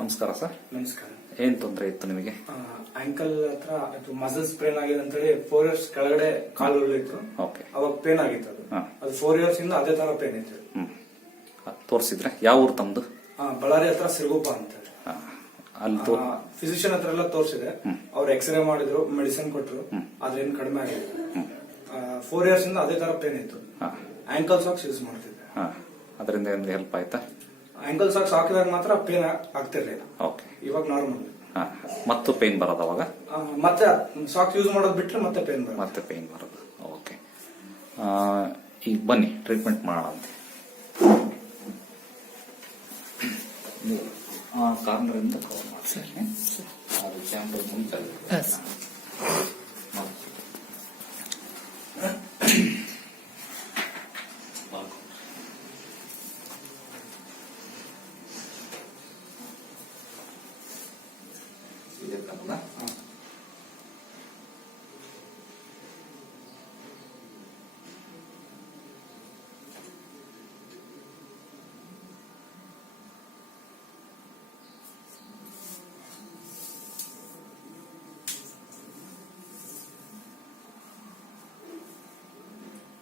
ನಮಸ್ಕಾರ ಸರ್. ನಮಸ್ಕಾರ. ಏನ್ ತೊಂದರೆ ಇತ್ತು ನಿಮಗೆ? ಆಂಕಲ್ ಹತ್ರ ಮಸಲ್ಸ್ ಪೇನ್ ಆಗಿದೆ ಅಂತ ಹೇಳಿ 4 years ಕೆಳಗಡೆ ಕಾಲು ಇತ್ತು. ಅವಾಗ ಪೇನ್ ಆಗಿತ್ತು. ಅದು 4 years ಇಂದ ಅದೇ ತರ ಪೇನ್ ಇತ್ತು. ತೋರಿಸಿದ್ರೆ ಯಾವ ಊರು ತಮ್ದು? ಬಳ್ಳಾರಿ ಹತ್ರ ಸಿರುಗುಪ್ಪ ಅಂತ. ಅಲ್ಲಿ ಫಿಸಿಷಿಯನ್ ಹತ್ರ ಎಲ್ಲ ತೋರಿಸಿದೆ. ಅವ್ರು ಎಕ್ಸ್ರೇ ಮಾಡಿದ್ರು, ಮೆಡಿಸಿನ್ ಕೊಟ್ಟರು, ಅದ್ರೇನು ಕಡಿಮೆ ಆಗಿದೆ. 4 years ಇಂದ ಅದೇ ತರ ಪೇನ್ ಇತ್ತು. ಆಂಕಲ್ ಸಾಕ್ಸ್ ಯೂಸ್ ಮಾಡ್ತಿದ್ದೆ. ಅದರಿಂದ ಏನಾದ್ರು ಹೆಲ್ಪ್ ಆಯ್ತಾ? ಆಂಕಲ್ ಸಾಕ್ಸ್ ಹಾಕಿದಾಗ ಮಾತ್ರ ಪೇನ್ ಆಗ್ತಿರ್ಲಿಲ್ಲ. ಇವಾಗ ನಾರ್ಮಲ್. ಮತ್ತು ಪೇನ್ ಬರೋದು ಅವಾಗ? ಮತ್ತೆ ಸಾಕ್ಸ್ ಯೂಸ್ ಮಾಡೋದು ಬಿಟ್ರೆ ಮತ್ತೆ ಪೇನ್ ಬರೋದು. ಓಕೆ, ಈಗ ಬನ್ನಿ ಟ್ರೀಟ್ಮೆಂಟ್ ಮಾಡೋಣ ಅಂತ. ಕಾರ್ನರ್ ಇಂದ ಕವರ್ ಮಾಡ್ತೀನಿ. ಅದು ಚಾಂಬರ್ ಮುಂಚೆ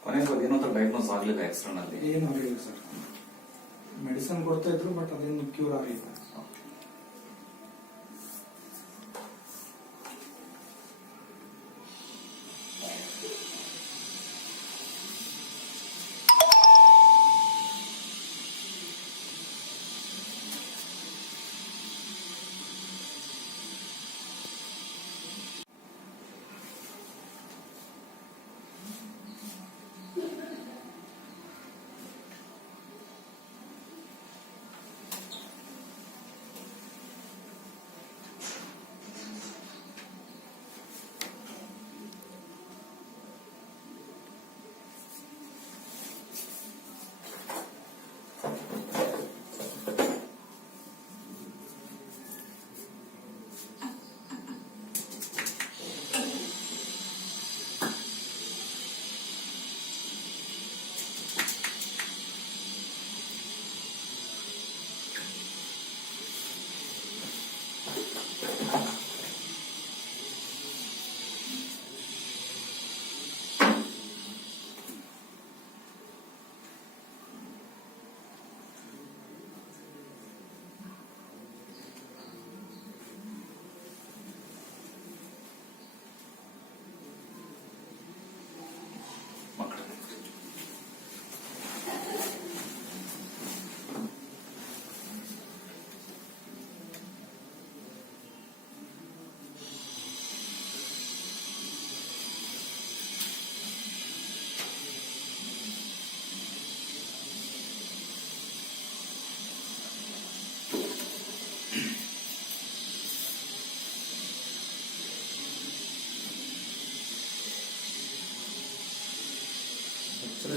ಕೊನೆಗೆ ಏನಂತ ಡಯಾಗ್ನೋಸ್ ಆಗ್ಲಿಲ್ಲ ಎಕ್ಸ್ಟರ್ನಲ್? ಏನು ಆಗಿಲ್ಲ ಸರ್. ಮೆಡಿಸಿನ್ ಕೊಡ್ತಾ ಇದ್ರು, ಬಟ್ ಅದೇನು ಕ್ಯೂರ್ ಆಗಿಲ್ಲ.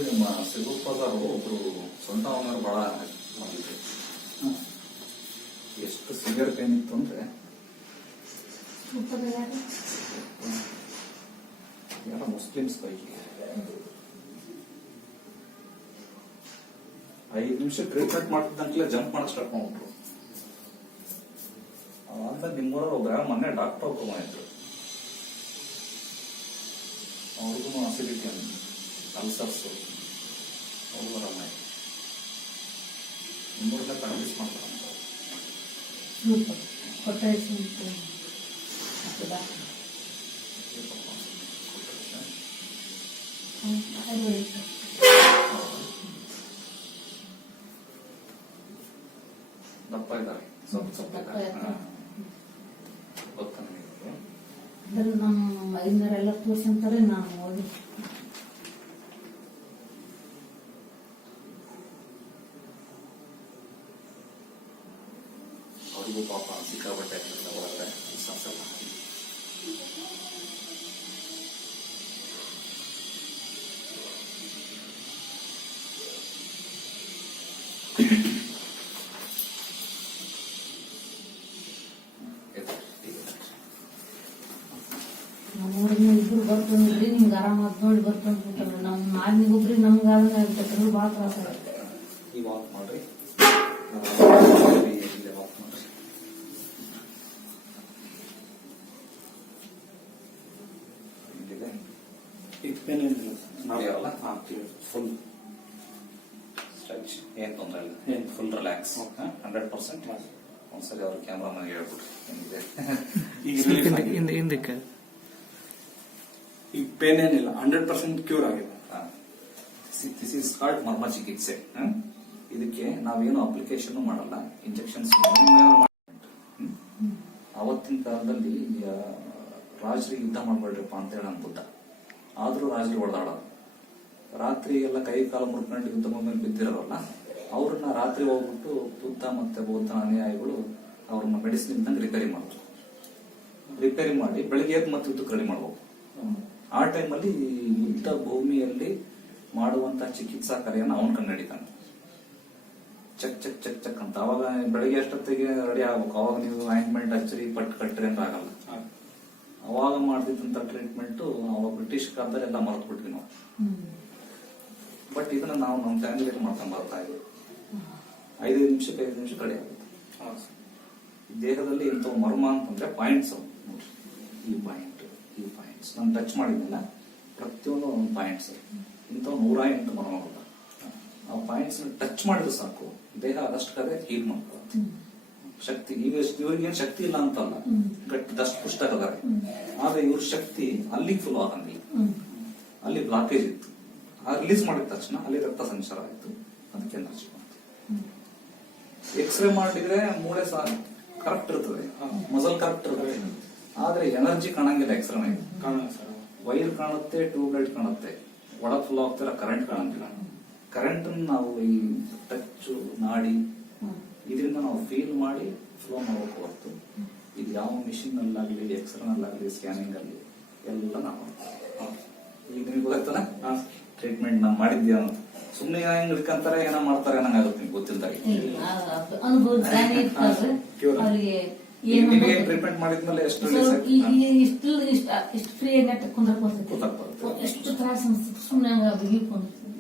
ನಿಮ್ಮ ಸಿರುಗುಪ್ಪದವರು ಒಬ್ರು ಸ್ವಂತ ಓನರ್ ಬಹಳ ಮಾಡಿದ್ರು. ಎಷ್ಟು ಸಿವಿಯರ್ ಪೇನ್ ಇತ್ತು ಅಂದ್ರೆ, ಯಾರ ಮುಸ್ಲಿಮ್ಸ್ ಪೈಕಿ 5 ನಿಮಿಷ ಟ್ರೀಟ್ಮೆಂಟ್ ಮಾಡ್ತಿದ್ದಂಕ್ಲೆ ಜಂಪ್ ಮಾಡಿ ಸ್ಟಾರ್ಟ್ ಮಾಡ್ಬಿಟ್ರು. ಅದಾದ್ಮೇಲೆ ನಿಮ್ಮೂರಲ್ಲಿ ಒಬ್ರು ಯಾರೋ ಮೊನ್ನೆ ಡಾಕ್ಟರ್ ಒಬ್ರು ಮಾಡಿದ್ರು. ಅವ್ರಿಗೂ ಅಸಿಡಿಟಿ ಅಲ್ಸರ್ಸ್ ಅವರು ಆರಾಮಾಯ್ತು. ನಿಮ್ಮೂರಲ್ಲೇ ಪ್ರಾಕ್ಟೀಸ್ ಮಾಡ್ತಾರೆ. ದಪ್ಪ ಇದ್ದಾರೆ, ಸ್ವಲ್ಪ ಗೊತ್ತ ನಿಮಗೆ? ನಮ್ಮ ಐದರೆಲ್ಲ ತೋರ್ಸಂತಾರೆ. ನಾನು ಹೋಗಿ ಅವ್ರಿಗೂ ಪಾಪ ಸಿಕ್ಕಾಪಟ್ಟೆ ಒಳಗಡೆ ಸಲ್ಲ. ನಮ್ಮೂರಿನ ಇಬ್ರು ಬರ್ತಂದ್ರಿ, ನಿಮ್ಗೆ ಆರಾಮಾದ್ ನೋಡಿ ಬರ್ತಂತ. ನಮ್ಮ ಮಾಲಿನಿಗೊಬ್ರಿ ನಮ್ಗೆ ಆದಂಗ ಆಗ್ತೈತೆ, ಭಾಳ ತ್ರಾಸ ಆಗುತ್ತೆ. ಈ ವಾಕ್ ಮಾಡ್ರಿ, ವಾಕ್ ಮಾಡ್ರಿ. ಪೇನ್ ಏನಿಲ್ಲ Clear ಅಲ್ಲ? ಫುಲ್ ಸ್ಟ್ರೆಚ್ ಏನ್ ತೊಂದರೆ ಇಲ್ಲ, ಏನ್ ಫುಲ್ ರಿಲ್ಯಾಕ್ಸ್ Okay. 100%. ಒಂದ್ಸರಿ ಅವ್ರ ಕ್ಯಾಮ್ರಾಮನ್ ಹೇಳ್ಬಿಟ್ರಿ ಏನಿದೆ. ಈಗ ಹಿಂದಕ್ಕೆ ಈಗ ಪೇನ್ ಏನಿಲ್ಲ 100% ಕ್ಯೂರ್ ಆಗಿದೆ. ದಿಸ್ ಇಸ್ ಕಾಲ್ಡ್ ಮರ್ಮ ಚಿಕಿತ್ಸೆ. ಇದಕ್ಕೆ ನಾವೇನು ಅಪ್ಲಿಕೇಶನ್ ಮಾಡಲ್ಲ, ಇಂಜೆಕ್ಷನ್ಸ್. ಅವತ್ತಿನ ಕಾಲದಲ್ಲಿ ರಾಜರಿಗೆ ಯುದ್ಧ ಮಾಡ್ಬೇಡ್ರಪ್ಪ ಅಂತ ಹೇಳ ಬುದ್ಧ, ಆದ್ರೂ ರಾಜರು ಹೊಡೆದಾಡೋದು. ರಾತ್ರಿ ಎಲ್ಲ ಕೈ ಕಾಲು ಮುರ್ಕೊಂಡು ಯುದ್ಧ ಮೇಲೆ ಬಿದ್ದಿರೋರಲ್ಲ, ಅವ್ರನ್ನ ರಾತ್ರಿ ಹೋಗ್ಬಿಟ್ಟು ಬುದ್ಧ ಮತ್ತೆ ಬೌದ್ಧ ಅನುಯಾಯಿಗಳು ಅವ್ರನ್ನ ಮೆಡಿಸಿನ್ ಇದ್ದಂಗೆ ರಿಪೇರಿ ಮಾಡಿದ್ರು. ರಿಪೇರಿ ಮಾಡಿ ಬೆಳಿಗ್ಗೆ ಎದ್ದು ಮತ್ತೆ ಯುದ್ಧಕ್ಕೆ ರೆಡಿ ಮಾಡ್ಬೇಕು. ಆ ಟೈಮಲ್ಲಿ ಯುದ್ಧ ಭೂಮಿಯಲ್ಲಿ ಮಾಡುವಂತ ಚಿಕಿತ್ಸಾ ಕಾರ್ಯನ ಅವನ್ ಕಂಡು ಹಿಡಿತಾನೆ. ಚೆಕ್ ಚೆಕ್ ಚೆಕ್ ಚೆಕ್ ಅಂತ. ಅವಾಗ ಬೆಳಿಗ್ಗೆ ಅಷ್ಟೊತ್ತಿಗೆ ರೆಡಿ ಆಗ್ಬೇಕು. ಅವಾಗ ನೀವು ಆಯಿಂಟ್ಮೆಂಟ್ ಹಚ್ಚಿರಿ ಪಟ್ಟು ಕಟ್ಟಿರಿ ಅಂತ ಆಗಲ್ಲ. ಅವಾಗ ಮಾಡ್ತಿದ್ದಂತ ಟ್ರೀಟ್ಮೆಂಟ್ ಅವಾಗ ಬ್ರಿಟಿಷ್ ಕಾಲದಲ್ಲಿ ಎಲ್ಲ ಮರೆತು ಬಿಟ್ವಿ ನಾವು. ಬಟ್ ಇದನ್ನ ನಾವು ನಮ್ಮ ಫ್ಯಾಮಿಲಿಯಲ್ಲಿ ಮಾಡ್ಕೊಂಡ್ ಬರ್ತಾ ಇದ್ದೀವಿ. 5 ನಿಮಿಷಕ್ಕೆ 5 ನಿಮಿಷ ರೆಡಿ ಆಗುತ್ತೆ. ದೇಹದಲ್ಲಿ ಇಂಥ ಮರ್ಮ ಅಂತಂದ್ರೆ ಪಾಯಿಂಟ್ಸ್. ಈ ಪಾಯಿಂಟ್ಸ್ ನಾನು ಟಚ್ ಮಾಡಿದ್ನಲ್ಲ, ಪ್ರತಿಯೊಂದು ಒಂದು ಪಾಯಿಂಟ್ಸ್. ಇಂಥ 108 ಮರ್ಮಗಳು. ಆ ಪಾಯಿಂಟ್ಸ್ ಟಚ್ ಮಾಡಿದ್ರೆ ಸಾಕು, ದೇಹ ಅದಷ್ಟು ಕಡೆ ಹೀಲ್ ಮಾಡ್ಕೊಳ್ಳುತ್ತೆ. ಶಕ್ತಿ ಇವ್ರಿಗೇನು ಶಕ್ತಿ ಇಲ್ಲ ಅಂತಲ್ಲ, ಗಟ್ಟಿದಷ್ಟು ಪುಸ್ತಕ ಅದಾರೆ. ಆದ್ರೆ ಇವ್ರ ಶಕ್ತಿ ಅಲ್ಲಿಗೆ ಫ್ಲೋ ಆಗಂಗಿಲ್ಲ. ಅಲ್ಲಿ ಬ್ಲಾಕೇಜ್ ಇತ್ತು, ರಿಲೀಸ್ ಮಾಡಿದ ತಕ್ಷಣ ಅಲ್ಲಿ ರಕ್ತ ಸಂಚಾರ ಆಯ್ತು, ಅದಕ್ಕೆ ಎನರ್ಜಿ ಬಂತು. ಎಕ್ಸ್ರೇ ಮಾಡಿದ್ರೆ ಮೂಳೆ ಸಹ ಕರೆಕ್ಟ್ ಇರ್ತದೆ, ಮಸಲ್ ಕರೆಕ್ಟ್ ಇರ್ತದೆ, ಆದ್ರೆ ಎನರ್ಜಿ ಕಾಣಂಗಿಲ್ಲ. ಎಕ್ಸ್ರೇ ವೈರ್ ಕಾಣುತ್ತೆ, ಟ್ಯೂಬ್ ಲೈಟ್ ಕಾಣುತ್ತೆ, ಒಳಗ್ ಫ್ಲೋ ಆಗ್ತಿರ ಕರೆಂಟ್ ಕಾಣಂಗಿಲ್ಲ. ಕರೆಂಟ್ ನಾವು ಈ ಟಚ್ ನಾಡಿ ಇದರಿಂದ ನಾವು ಫೀಲ್ ಮಾಡಿ ಫ್ಲೋ ಮಾಡಬೇಕು ಹೊರತು ಇದು ಯಾವ ಮಿಷಿನ್ ಅಲ್ಲಾಗ್ಲಿ, ಎಕ್ಸ್ರೇ ನಲ್ಲಾಗ್ಲಿ, ಸ್ಕ್ಯಾನಿಂಗ್ ಅಲ್ಲಿ ಎಲ್ಲ ನಾವು. ಈಗ ನಿಮ್ಗೆ ಗೊತ್ತಾಗ್ತಾನೆ ಟ್ರೀಟ್ಮೆಂಟ್ ನಾವು ಮಾಡಿದ್ಯಾ ಅಂತ. ಸುಮ್ಮನೆ ಹೆಂಗ್ ಹಿಡ್ಕಂತಾರೆ, ಏನೋ ಮಾಡ್ತಾರೆ ಅನ್ನಂಗಾಗುತ್ತೆ ನಿಮ್ಗೆ ಗೊತ್ತಿಲ್ದಾಗಿ. ಅನುಭವ ಜ್ಞಾನ ಇರ್ತದೆ ಅವ್ರಿಗೆ. ನಿಮಗೆ ಟ್ರೀಟ್ಮೆಂಟ್ ಮಾಡಿದ್ಮೇಲೆ ಎಷ್ಟು ಇಷ್ಟು ಫ್ರೀ ನೆಟ್ ಕುಂದ್ರಕ್ ಬರ್ತೈತಿ, ಎಷ್ಟು ತ್ರಾಸ ಅನ್ಸುತ್ತೆ ಸುಮ್ಮನೆ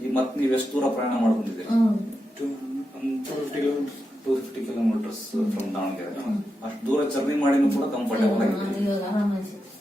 ಈ ಮತ್ ನೀವ್ ಎಷ್ಟು ದೂರ ಪ್ರಯಾಣ ಮಾಡ್ಕೊಂಡಿದ್ದೀರಿ? 250 ಕಿಲೋಮೀಟರ್ಸ್ ಫ್ರಮ್ ದಾವಣಗೆರೆ. ಅಷ್ಟು ದೂರ ಜರ್ನಿ ಮಾಡಿನೂ ಕೂಡ ಕಂಫರ್ಟೇಬಲ್ ಆಗಿದೆ. ಇವಾಗ ಆರಾಮ ಅನ್ಸುತ್ತೆ.